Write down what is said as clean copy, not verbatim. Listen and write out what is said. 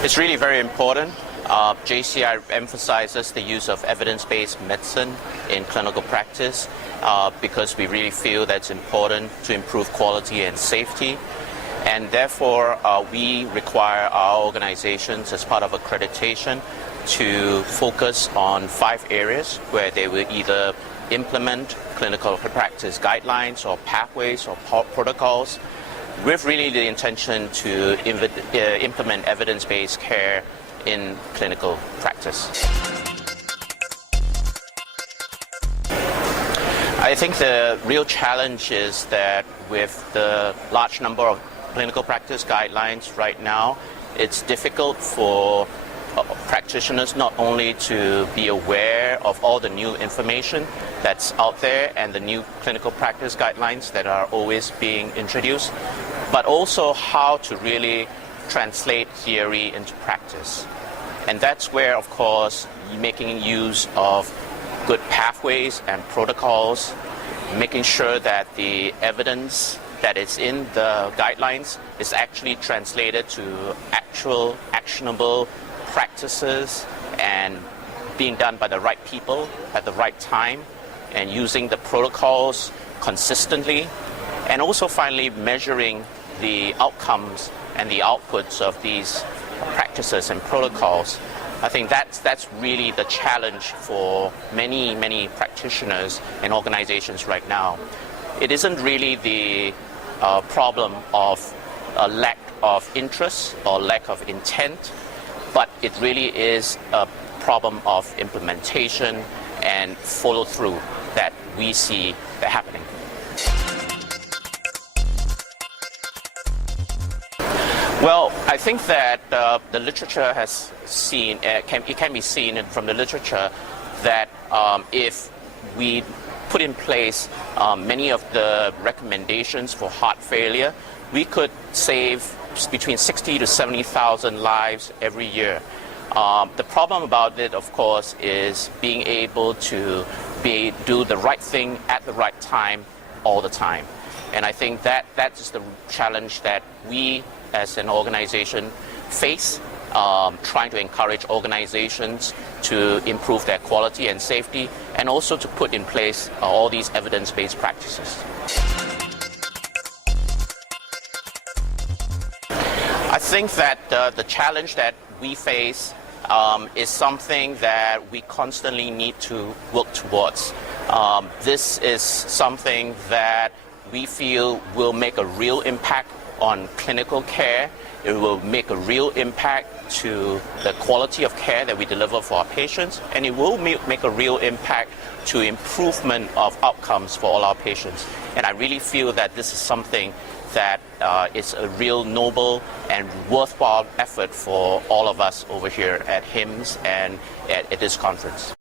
It's really very important. JCI emphasizes the use of evidence-based medicine in clinical practice because we really feel that's important to improve quality and safety. And therefore, we require our organizations as part of accreditation to focus on 5 areas where they will either implement clinical practice guidelines or pathways or protocols with really the intention to implement evidence-based care in clinical practice. I think the real challenge is that with the large number of clinical practice guidelines right now, it's difficult for practitioners not only to be aware of all the new information that's out there and the new clinical practice guidelines that are always being introduced, but also how to really translate theory into practice. And that's where, of course, making use of good pathways and protocols, making sure that the evidence that is in the guidelines is actually translated to actual actionable practices and being done by the right people at the right time and using the protocols consistently, and also finally measuring the outcomes and the outputs of these practices and protocols. I think that's really the challenge for many practitioners and organizations right now. It isn't really the problem of a lack of interest or lack of intent, but it really is a problem of implementation and follow through that we see happening. Well, I think that the literature has seen, it can be seen from the literature that if we put in place many of the recommendations for heart failure, we could save between 60 to 70,000 lives every year. The problem about it, of course, is being able to do the right thing at the right time all the time. And I think that's the challenge that we as an organization face, trying to encourage organizations to improve their quality and safety, and also to put in place all these evidence-based practices. I think that the challenge that we face is something that we constantly need to work towards. This is something that we feel will make a real impact on clinical care. It will make a real impact to the quality of care that we deliver for our patients, and it will make a real impact to improvement of outcomes for all our patients. And I really feel that this is something that is a real noble and worthwhile effort for all of us over here at HIMSS and at this conference.